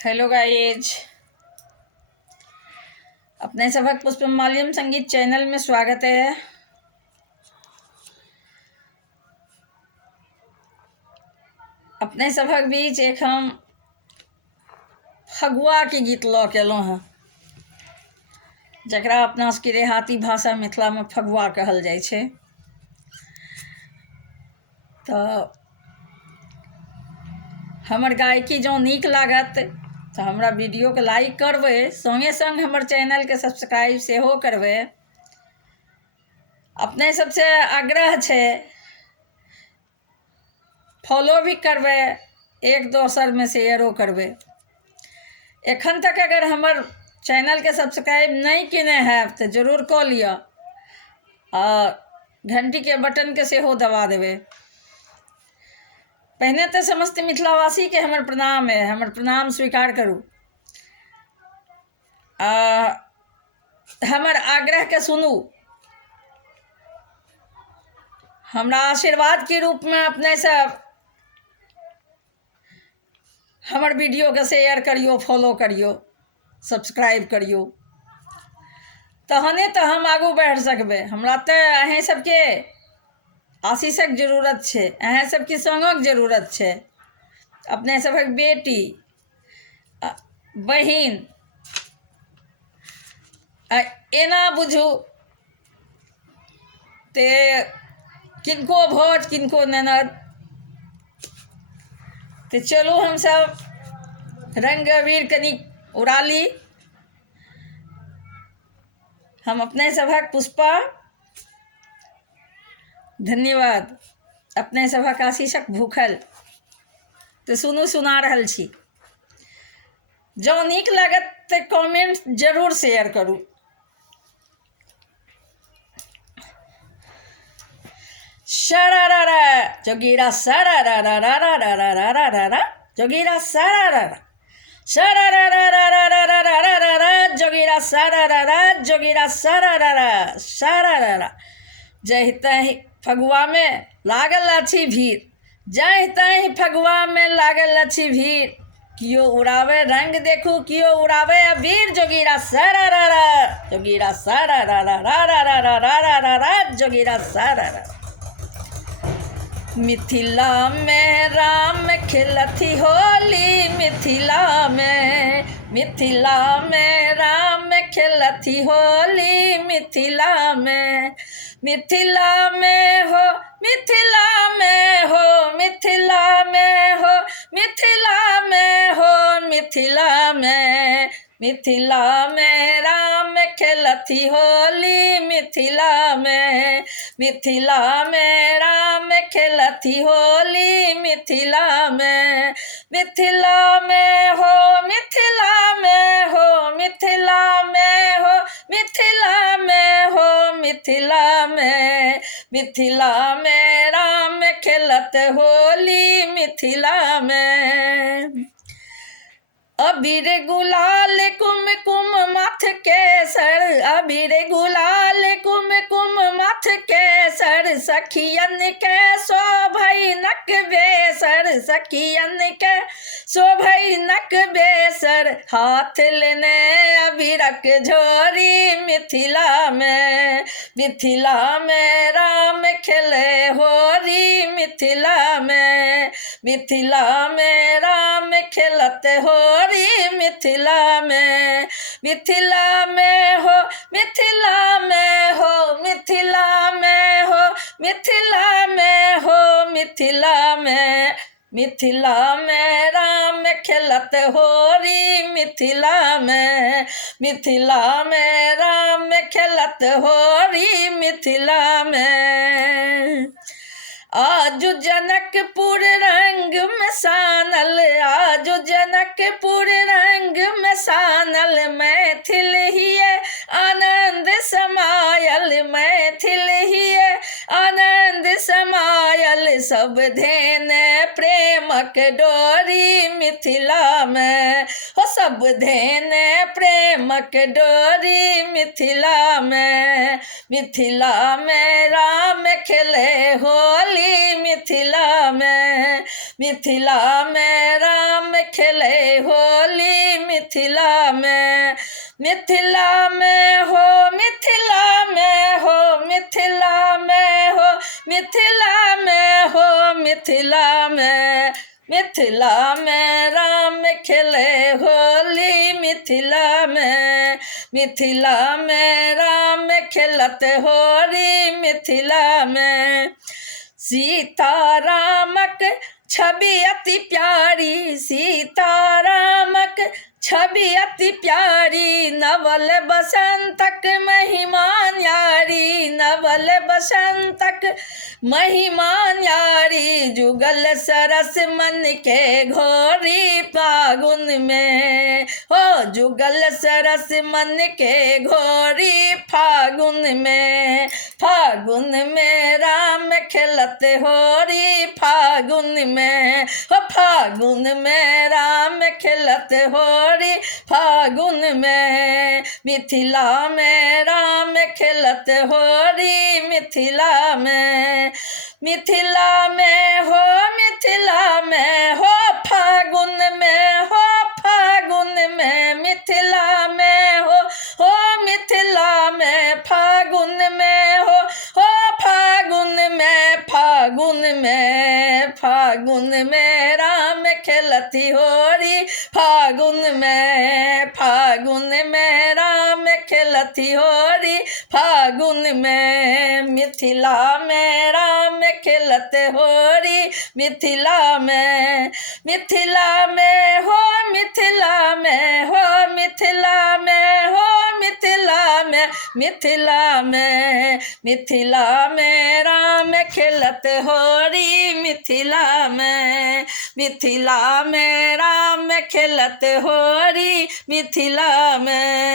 Hello guys, अपने सभक पुष्पमाल्यम संगीत चैनल में स्वागत है। अपने सभक बीच एक हम फगुआ के गीत लऽ के अयलहुँ हँ, जकरा अपना सबके देहाती भाषा मिथिला में फगुआ कहल जाइ छै। तऽ हमर गायकी जँ नीक लागत तऽ हमरा वीडियोके लाइक करबै, संगे संग हमर चैनलके सब्सक्राइब सेहो करबै। अपने सबसे आग्रह छै फॉलो भी करबै, एक दोसरमे शेयरो करबै। एखन तक अगर हमर चैनलके सब्सक्राइब नहीं केने हैब तऽ जरूर कऽ लिअ आ घंटीके बटनके सेहो दबा देबै। पहिने तऽ समस्त मिथिलावासीके हमर प्रणाम है, हमर प्रणाम स्वीकार करू। हमर आग्रहके सुनू। हमरा आशीर्वाद के रूप में अपने सब हमर वीडियो के शेयर करियो, फॉलो करियो, सब्सक्राइब करियो, तहने तो हम आगू बढ़ सकबै। हमरा तो अहें सबके आशीषक जरूरत छै, अहें सबके संगक जरूरत छै। अपने सबक बेटी बहिन एना बुझू ते किनको भौज किनको ननद। तो चलो हम सब रंग अबीर कनी उड़ा ली। हम अपने सभक पुष्पा, धन्यवाद। अपने सभक आशीषक भूखल तो सुनू, सुना रहल छी। जँ नीक लागत तो कमेंट जरूर शेयर करू। शरारारा जोगीरा सरारारारारारारारारा जोगीरा सरारारा शरारारारारारारारारा जोगीरा सरारारा जोगीरा सरारारा सरारारा। जहि तहि फगुआ में लागल अछि भीड़, जहि तहि फगुआ में लागल अछि भीड़। कियो उड़ावे रंग देखू, कियो उड़ावे अबीर। जोगीरा सरारारा जोगीरा सरारारारारारारारारा जोगीरा सरारारा। मिथिला में राम खेलथि होली, मिथिला में राम खेलथि होली। मिथिला में हो, मिथिला में हो, मिथिला में हो, मिथिला में हो, मिथिला में राम खेलथि होली। मिथिला में राम खेलथि होली। मिथिला में हो, मिथिला में हो, मिथिला में हो, मिथिला में हो, मिथिला में राम खेलत होली। मिथिला में अबीर गुलाल कुमकुम माथ केसर, अबीर गुलाल कुमकुम माथ केसर। सखियन के शोभै नक बेसर, सखियन के शोभै नक बेसर। हाथ लेने अबीरक झोरी। मिथिला में राम खेले होरी। मिथिला में राम खेलत होरी। मिथिला में हो, मिथिला में हो, मिथिला में हो, मिथिला में हो, मिथिला में राम खेलत होरी। मिथिला में राम खेलत होरी। मिथिला में आजु जनकपुर रंग में सानल, आजु जनकपुर रंग में सानल। मैथिल हिये आनंद समायल, मैथिल हिये आनंद समायल। सब धेन प्रेमक डोरी। मिथिला में हो, सब धेन प्रेमक डोरी। मिथिला में राम खेले होली। मिथिला में राम खेले होली। मिथिला में, मिथिला में हो, मिथिला में हो, मिथिला में हो, मिथिला में हो, मिथिला में, मिथिला में राम खेले होली, मिथिला में, मिथिला में राम खेलत होली, मिथिला में। सीतारामक छवि अति प्यारी, सीतारामक छवि अति प्यारी, नवल बसंतक महिमा न्यारी, नवल बसंतक महिमा न्यारी, जुगल सरस मन के घोरी फागुन में, हो जुगल सरस मन के घोरी फागुन में, फागुन में राम खेलत होरी, फागुन में, हो फागुन में राम खेलत होरी, फागुन में, मिथिला में राम खेलत होरी, मिथिला में, मिथिला में हो, मिथिला में हो, फागुन में हो, फागुन में, मिथिला में हो मिथिला में, फागुन में हो फागुन में, फागुन में, फागुन में राम खेलती होरी, फागुन में, फागुन में राम खेलती होरी, फागुन में, मिथिला में राम खेलत होरी, मिथिला में, मिथिला में हो, मिथिला में हो, मिथिला में हो, मिथिला में, मिथिला में, मिथिला में राम खेलत होरी, मिथिला में, मिथिला में राम खेलत होरी, मिथिला में।